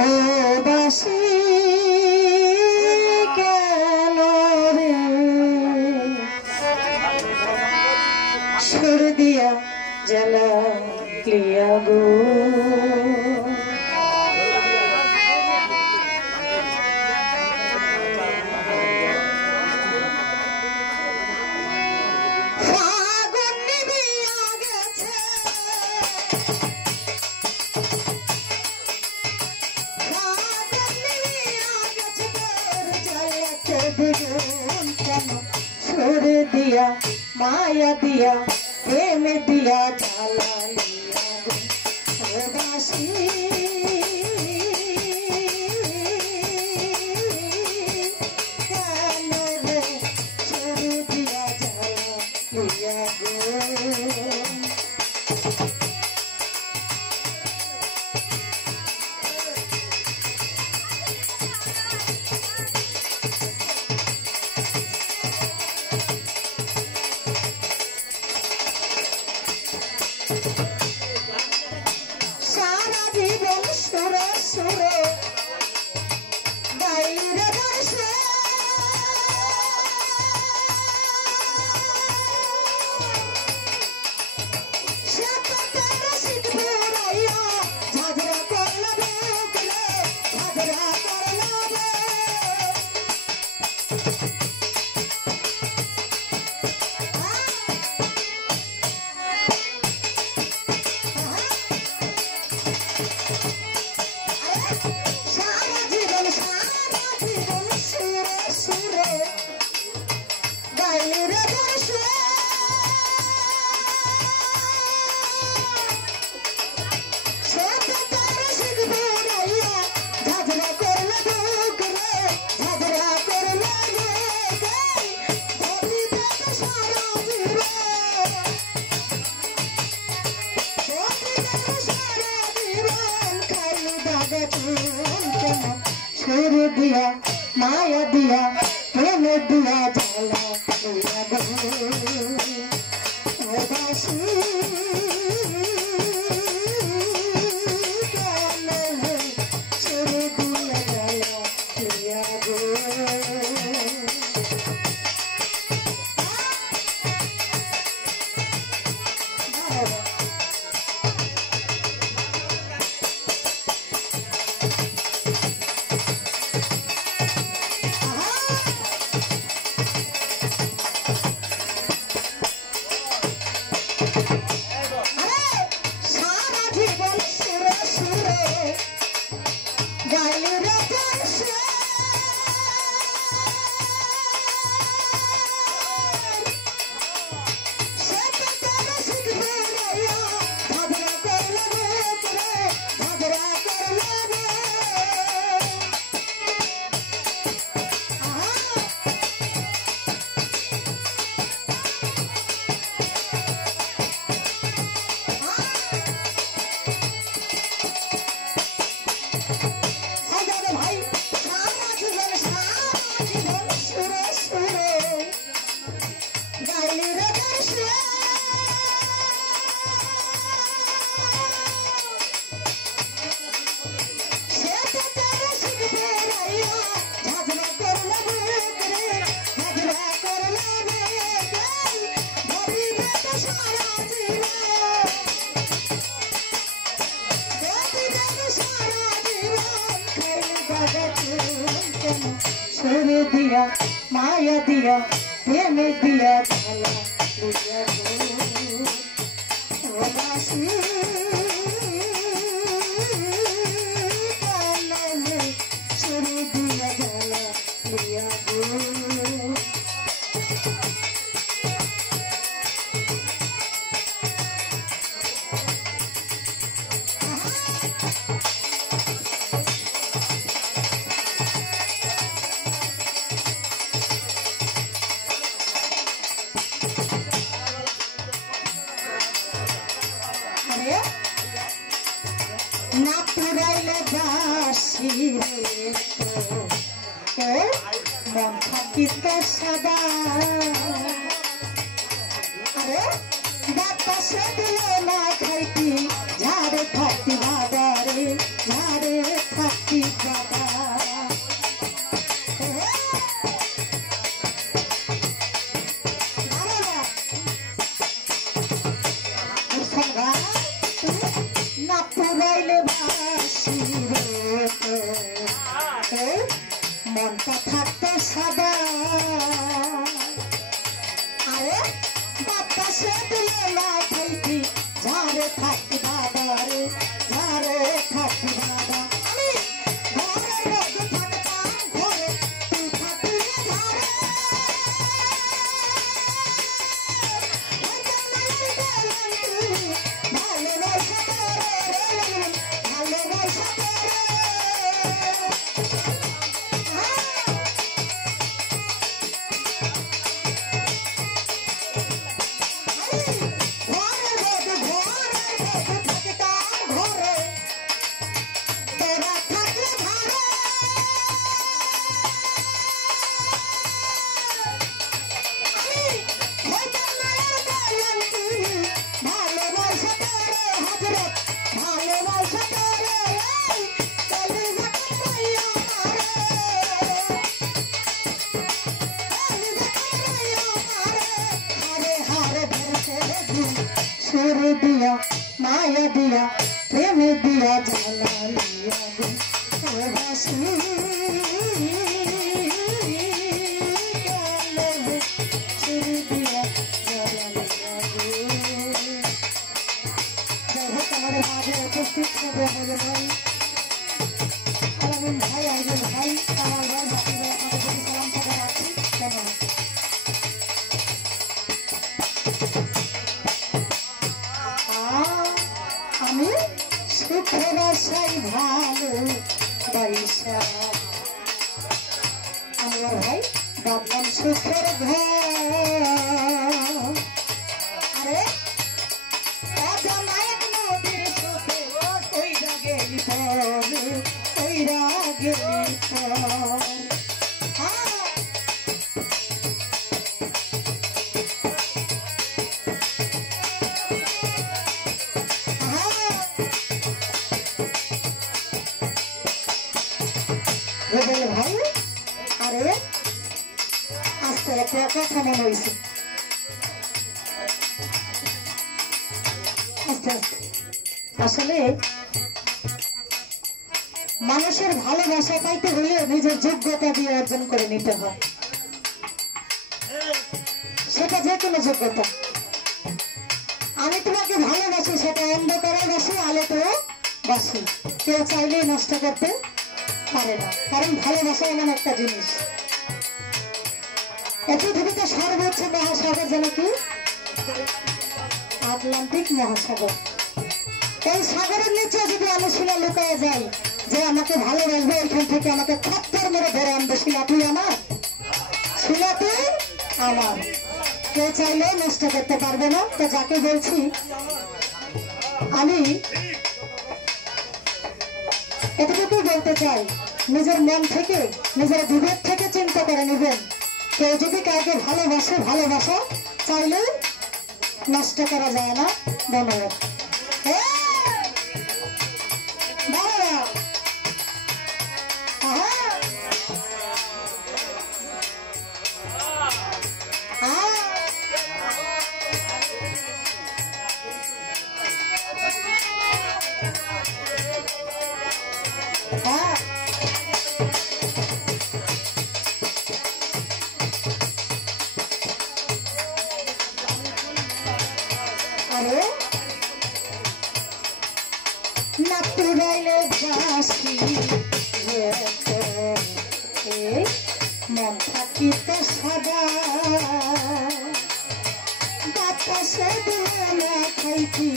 ও বাসি কেন রে সুর দিয়া জ্বালালিয়া গো সুর দিয়া মায়া দিয়া প্রেম দিয়া জ্বালালিয়া গো ও বাসি কেন রে সুর দিয়া জ্বালালিয়া গো সারা জীবন সুরে সুরে গাইলি রে বর্ষে সে তো তেরা শীত ভরাইয়া ঝাঁঝরা করলা বুকলে ঝাঁঝরা করলা সারা জীবন সুরে সুরে গাইলি রে বর্ষে সে তো তেরা শীত ভরাইয়া ঝাঁঝরা করলা বুকলে ঝাঁঝরা করলা ধরিবে তো সারা জীবন সুর দিয়া মায়া দিয়া প্রেম দিয়া জ্বালা ও বাসি কেন রে সুর দিয়া জ্বালা গো সারা জীবন সুরে সুরে গাইলি রে বর্ষে সে তো তেরা শীত ভরাইয়া ঝাঁঝরা করলা বুকলে ঝাঁঝরা করলা ভাই সারা জীবন সুরে সুরে গাইলি রে বর্ষে সে তো তেরা শীত ভরাইয়া ঝাঁঝরা করলা বুকলে ঝাঁঝরা করলা ধরিবে তো সারা জীবন সুর দিয়া মায়া দিয়া প্রেম দিয়া জ্বালালিয়া গো ও বাসি কেন রে সুর দিয়া জ্বালালিয়া গো না পুরাইলে বাসি মন থাকিতে সদা আরে বাতাসে দিলে না খাইতি ঝাড়ে থাকতি বাজারে ঝাড়ে থাকতি যখন গায় না পুরাইলে বাসি রে মনটা থাকতো সাদা আরে বাতাসে দিলে না থাকি ঝাড়ে থাকি বাবা রে ঝাড়ে থাকি বাবা আমি ঘরের মধ্যে থাকতাম ঘরে তুই থাকি ঝাড়ে सुर दिया माया दिया प्रेम दिया जला लिया सुर दिया जला लिया हमारे माঝে উপস্থিত হবে আমাদের ভাই আলামিন ভাই আইজুল ভাই কামাল ভাই বাকি ভাই আপনাদের সালাম খবর আছে কেমন আমি সুখের আশায় ভালো বাইসা আমার ভাই বাবলাম সুখের ঘর আরে অজানায় নদীর সুখে ওইরা গেলি পরে ওইরা গেলি পর ভাই আরে আস্তে একটা কথা মনে হয়েছে আস্তে আস্তে আসলে মানুষের ভালোবাসা পাইতে হলে নিজের যোগ্যতা দিয়ে অর্জন করে নিতে হয় সেটা যে কোনো যোগ্যতা আমি তোমাকে ভালোবাসি সেটা অন্ধকারে বাসি আলোতেও বাসি কেউ চাইলেই নষ্ট করতে পারে না কারণ ভালোবাসা এমন একটা জিনিস এই পৃথিবীতে সর্বোচ্চ মহাসাগর যেন কি আটলান্টিক মহাসাগর এই সাগরের নিচে যদি আমি শিলা লুকায় যাই যে আমাকে ভালোবাসবে এখান থেকে আমাকে খপ্পর মেরে ধরে আনবে শিলা তুই আমার শিলা তুই আমার কেউ চাইলে নষ্ট করতে পারবে না তো যাকে বলছি আমি এটুকু বলতে চাই নিজের মন থেকে নিজের বিবেক থেকে চিন্তা করে নেবেন কেউ যদি কাউকে ভালোবাসে ভালোবাসা চাইলে নষ্ট করা যায় না ধন্যবাদ natural basi মন থাকিতে সদা বাতাসে দিলে খাইতি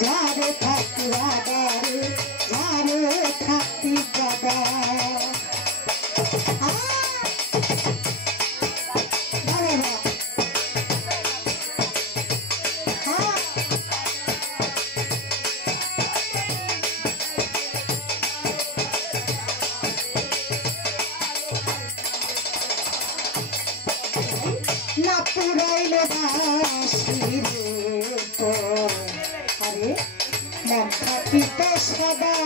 ঝাড়ে থাকি বাবারে ঝাড়ে থাকি বাবা না পুরাইলে বাসি রে তো আরে মন থাকিতে সদা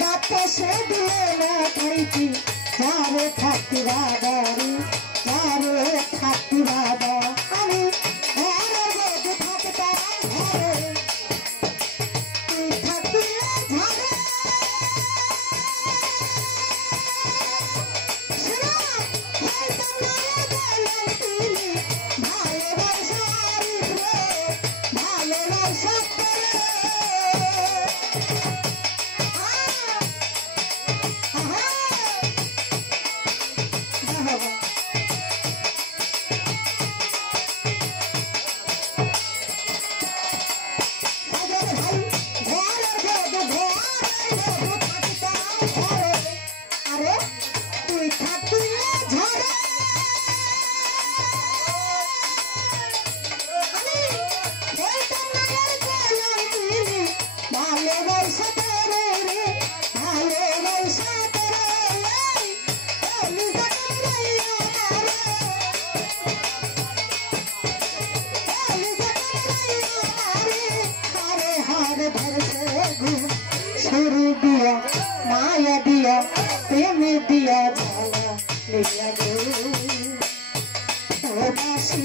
বাতাসে দিলে না খাইতি ঝাড়ে থাকি বাবারে ঝাড়ে থাকি বাবা আমি ঘরের মধ্যে থাকতাম माया दिया प्रेम दिया झाला लिया गो बासी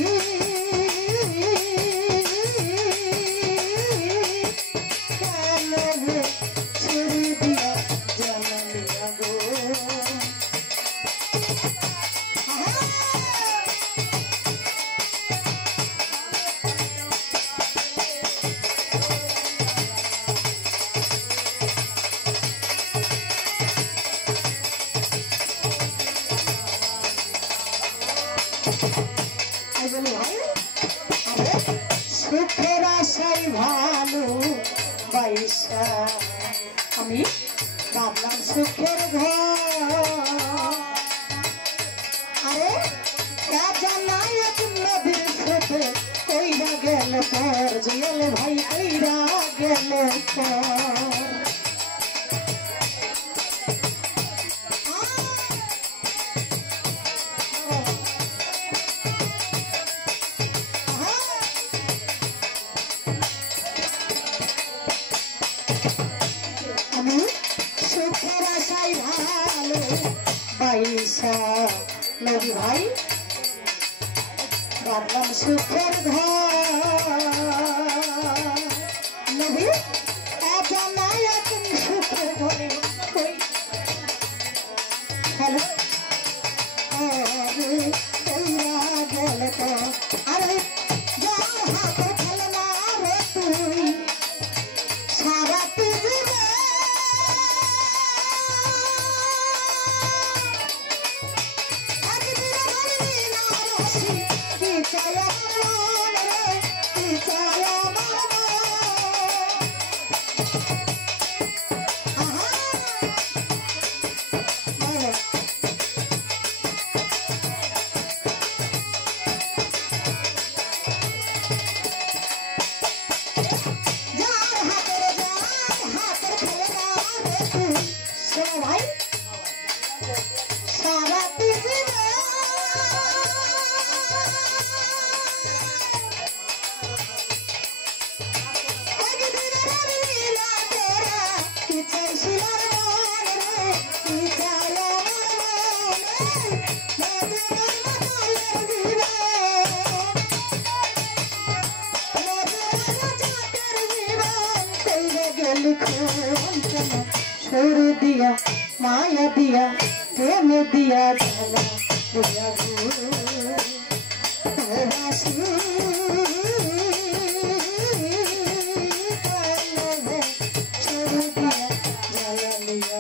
छोड़ दिया झाला लिया गो সুখের আশাই ভালো বাইসা আমি ভাবলাম সুখের ঘর আরে জানাই নদীর সাথে কইরা গেল পর জিয়াল ভাই কইরা গেল পর সুখের আশাই ভালো বাইসা নদী ভাই ভাবলাম সুখের ঘর নদী জানাই এখন সুখের ঘরে কই হ্যালো কইরা গেল তো আরে যার হাতে খেলে না রে তুই সারা পৃথিবী छोड़ दिया माया दिया प्रेम दिया झाला दिया छोड़ दिया झाला लिया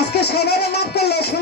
আজকে সবাই মাফ করলে।